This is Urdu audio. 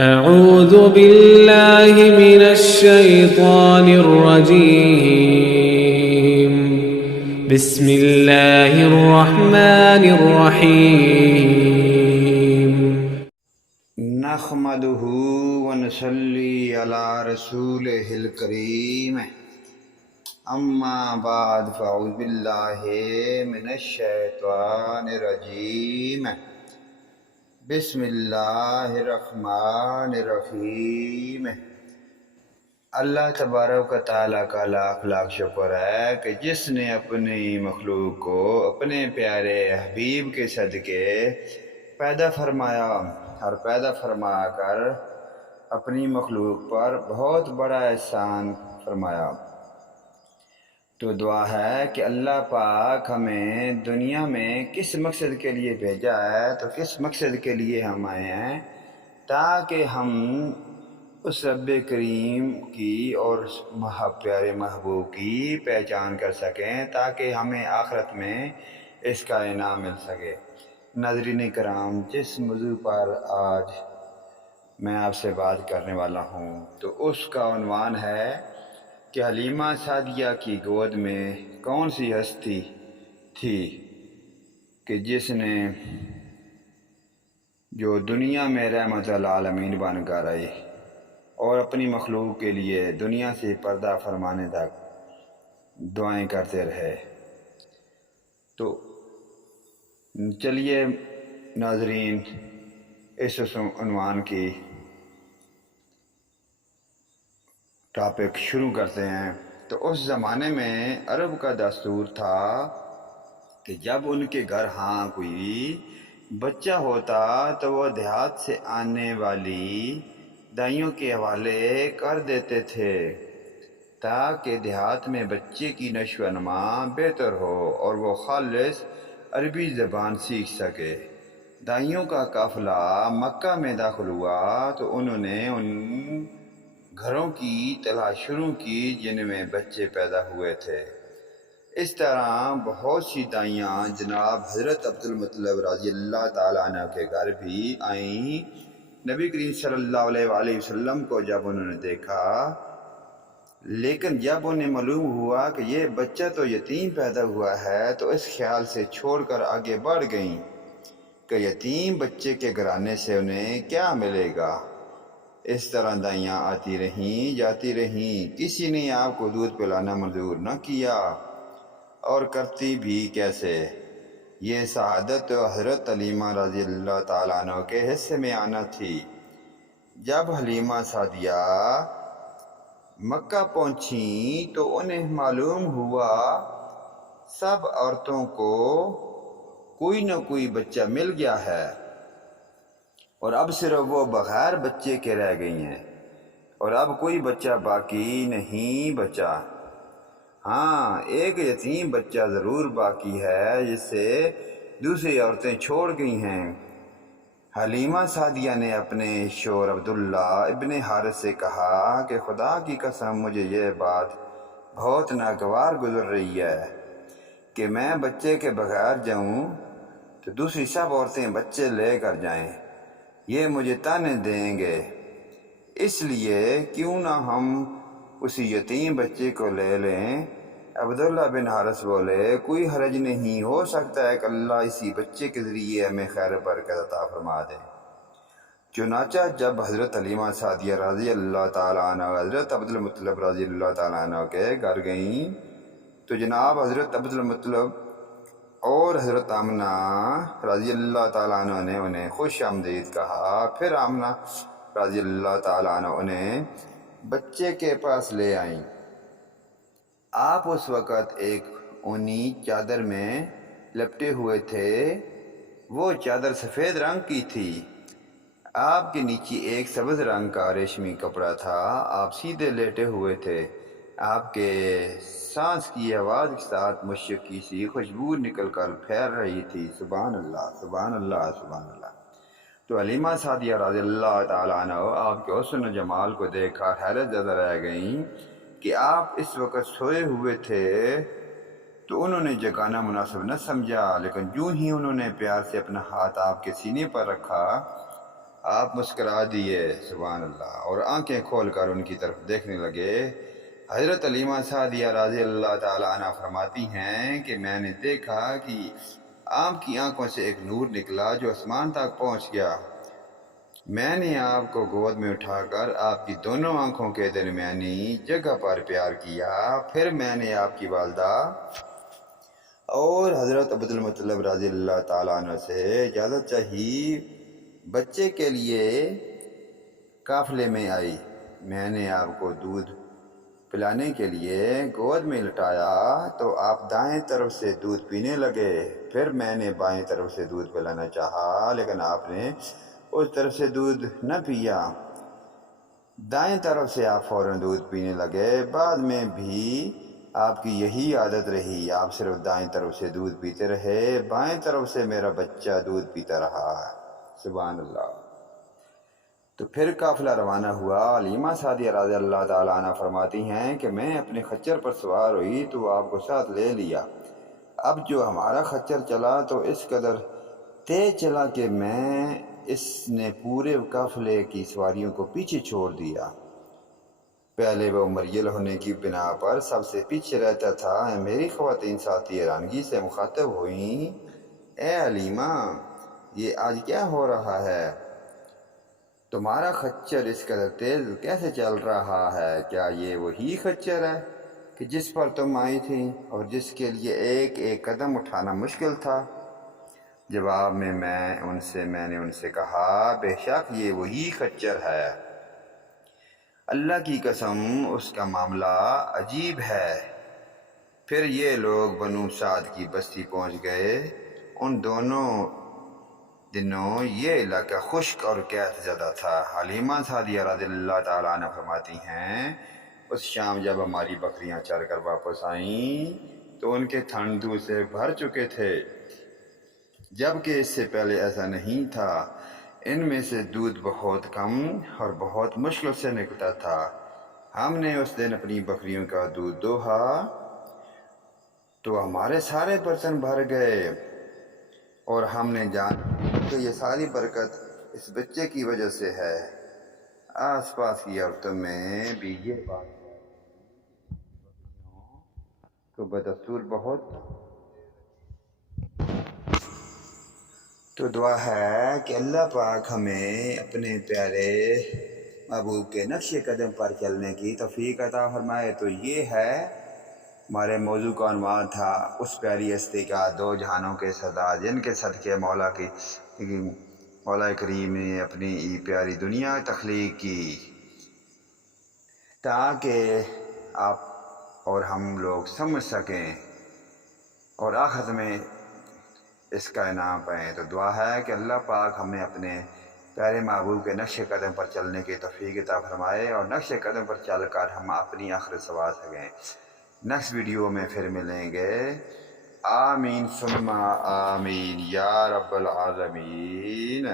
أعوذ بالله من الشيطان الرجيم بسم الله الرحمن الرحيم نحمده ونصلي على رسوله الكريم اما بعد فاعوذ بالله من الشیطان الرجیم بسم اللہ الرحمن الرحیم۔ اللہ تبارک و تعالیٰ کا لاکھ لاکھ شکر ہے کہ جس نے اپنی مخلوق کو اپنے پیارے حبیب کے صدقے پیدا فرمایا اور پیدا فرما کر اپنی مخلوق پر بہت بڑا احسان فرمایا۔ تو دعا ہے کہ اللہ پاک ہمیں دنیا میں کس مقصد کے لیے بھیجا ہے، تو کس مقصد کے لیے ہم آئے ہیں، تاکہ ہم اس رب کریم کی اور پیارے محبوب کی پہچان کر سکیں، تاکہ ہمیں آخرت میں اس کا انعام مل سکے۔ ناظرین کرام، جس موضوع پر آج میں آپ سے بات کرنے والا ہوں تو اس کا عنوان ہے کہ حلیمہ سعدیہ کی گود میں کون سی ہستی تھی کہ جس نے جو دنیا میں رحمت للعالمین بن کر آئی اور اپنی مخلوق کے لیے دنیا سے پردہ فرمانے تک دعائیں کرتے رہے۔ تو چلیے ناظرین اس عنوان کی ٹاپک شروع کرتے ہیں۔ تو اس زمانے میں عرب کا دستور تھا کہ جب ان کے گھر کوئی بچہ ہوتا تو وہ دیہات سے آنے والی دائیوں کے حوالے کر دیتے تھے، تاکہ دیہات میں بچے کی نشو و نما بہتر ہو اور وہ خالص عربی زبان سیکھ سکے۔ دائیوں کا قافلہ مکہ میں داخل ہوا تو انہوں نے ان گھروں کی تلاش شروع کی جن میں بچے پیدا ہوئے تھے۔ اس طرح بہت سی دائیاں جناب حضرت عبدالمطلب رضی اللہ تعالیٰ عنہ کے گھر بھی آئیں۔ نبی کریم صلی اللہ علیہ وآلہ وسلم کو جب انہوں نے دیکھا، لیکن جب انہیں معلوم ہوا کہ یہ بچہ تو یتیم پیدا ہوا ہے، تو اس خیال سے چھوڑ کر آگے بڑھ گئیں کہ یتیم بچے کے گھرانے سے انہیں کیا ملے گا۔ اس طرح دائیاں آتی رہیں جاتی رہیں، کسی نے آپ کو دودھ پلانا منظور نہ کیا، اور کرتی بھی کیسے۔ یہ سعادت حضرت حلیمہ رضی اللہ تعالیٰ عنہ کے حصے میں آنا تھی۔ جب حلیمہ سعدیہ مکہ پہنچیں تو انہیں معلوم ہوا سب عورتوں کو کوئی نہ کوئی بچہ مل گیا ہے اور اب صرف وہ بغیر بچے کے رہ گئی ہیں، اور اب کوئی بچہ باقی نہیں بچا۔ ہاں، ایک یتیم بچہ ضرور باقی ہے جسے دوسری عورتیں چھوڑ گئی ہیں۔ حلیمہ سعدیہ نے اپنے شوہر عبداللہ ابن حارث سے کہا کہ خدا کی قسم مجھے یہ بات بہت ناگوار گزر رہی ہے کہ میں بچے کے بغیر جاؤں تو دوسری سب عورتیں بچے لے کر جائیں، یہ مجھے طعنے دیں گے، اس لیے کیوں نہ ہم اسی یتیم بچے کو لے لیں۔ عبداللہ بن حارث بولے، کوئی حرج نہیں، ہو سکتا ہے کہ اللہ اسی بچے کے ذریعے ہمیں خیر و برکت عطا فرما دے۔ چنانچہ جب حضرت حلیمہ سعدیہ رضی اللہ تعالیٰ عنہ حضرت عبدالمطلب رضی اللہ تعالیٰ عنہ کے گھر گئیں تو جناب حضرت عبدالمطلب اور حضرت آمنہ رضی اللہ تعالیٰ عنہ نے انہیں خوش آمدید کہا۔ پھر آمنہ رضی اللہ تعالیٰ عنہ انہیں بچے کے پاس لے آئیں۔ آپ اس وقت ایک اونی چادر میں لپٹے ہوئے تھے، وہ چادر سفید رنگ کی تھی، آپ کے نیچے ایک سبز رنگ کا ریشمی کپڑا تھا، آپ سیدھے لیٹے ہوئے تھے، آپ کے سانس کی آواز کے ساتھ مشک کی سی خوشبو نکل کر پھیل رہی تھی۔ سبحان اللہ سبحان اللہ سبحان اللہ۔ تو حلیمہ سعدیہ رضی اللہ تعالیٰ عنہ آپ کے حسن و جمال کو دیکھ کر حیرت زدہ رہ گئیں کہ آپ اس وقت سوئے ہوئے تھے، تو انہوں نے جگانا مناسب نہ سمجھا، لیکن جو ہی انہوں نے پیار سے اپنا ہاتھ آپ کے سینے پر رکھا، آپ مسکرا دیے، سبحان اللہ، اور آنکھیں کھول کر ان کی طرف دیکھنے لگے۔ حضرت علیمہ سعدیہ رضی اللہ تعالیٰ عنہ فرماتی ہیں کہ میں نے دیکھا کہ آپ کی آنکھوں سے ایک نور نکلا جو آسمان تک پہنچ گیا۔ میں نے آپ کو گود میں اٹھا کر آپ کی دونوں آنکھوں کے درمیانی جگہ پر پیار کیا۔ پھر میں نے آپ کی والدہ اور حضرت عبدالمطلب رضی اللہ تعالیٰ عنہ سے اجازت چاہی، بچے کے لیے قافلے میں آئی۔ میں نے آپ کو دودھ پلانے کے لیے گود میں لٹایا تو آپ دائیں طرف سے دودھ پینے لگے۔ پھر میں نے بائیں طرف سے دودھ پلانا چاہا لیکن آپ نے اس طرف سے دودھ نہ پیا۔ دائیں طرف سے آپ فوراً دودھ پینے لگے۔ بعد میں بھی آپ کی یہی عادت رہی، آپ صرف دائیں طرف سے دودھ پیتے رہے، بائیں طرف سے میرا بچہ دودھ پیتا رہا، سبحان اللہ۔ تو پھر قافلہ روانہ ہوا۔ علیمہ سعدیہ رضی اللہ تعالیٰ عنہ فرماتی ہیں کہ میں اپنے خچر پر سوار ہوئی تو آپ کو ساتھ لے لیا۔ اب جو ہمارا خچر چلا تو اس قدر تیز چلا کہ اس نے پورے قافلے کی سواریوں کو پیچھے چھوڑ دیا۔ پہلے وہ مریل ہونے کی بنا پر سب سے پیچھے رہتا تھا۔ میری خواتین ساتھی حیرانگی سے مخاطب ہوئیں، اے علیمہ، یہ آج کیا ہو رہا ہے؟ تمہارا خچر اس قدر تیز کیسے چل رہا ہے؟ کیا یہ وہی خچر ہے کہ جس پر تم آئی تھی اور جس کے لیے ایک ایک قدم اٹھانا مشکل تھا؟ جواب میں نے ان سے کہا، بے شک یہ وہی خچر ہے۔ اللہ کی قسم اس کا معاملہ عجیب ہے۔ پھر یہ لوگ بنو سعد کی بستی پہنچ گئے۔ ان دونوں دنوں یہ علاقہ خشک اور قحط زدہ تھا۔ حلیمہ سعدیہ رضی اللہ تعالیٰ عنہ فرماتی ہیں، اس شام جب ہماری بکریاں چر کر واپس آئیں تو ان کے تھن دودھ سے بھر چکے تھے، جبکہ اس سے پہلے ایسا نہیں تھا۔ ان میں سے دودھ بہت کم اور بہت مشکل سے نکلتا تھا۔ ہم نے اس دن اپنی بکریوں کا دودھ دوہا تو ہمارے سارے برتن بھر گئے، اور ہم نے جانا کہ یہ ساری برکت اس بچے کی وجہ سے ہے۔ آس پاس کی عورتوں میں بھی یہ بات تو بدستور بہت، تو دعا ہے کہ اللہ پاک ہمیں اپنے پیارے محبوب کے نقش قدم پر چلنے کی توفیق عطا فرمائے۔ تو یہ ہے ہمارے موضوع کا عنوان تھا، اس پیاری ہستی کا دو جہانوں کے سردار جن کے صدقے مولا کریم نے اپنی پیاری دنیا تخلیق کی تاکہ آپ اور ہم لوگ سمجھ سکیں اور آخرت میں اس کا انعام پائیں۔ تو دعا ہے کہ اللہ پاک ہمیں اپنے پیارے محبوب کے نقش قدم پر چلنے کی توفیق عطا فرمائے اور نقش قدم پر چل کر ہم اپنی آخرت سنوار سکیں۔ نیکسٹ ویڈیو میں پھر ملیں گے۔ آمین ثم آمین یا رب العالمین۔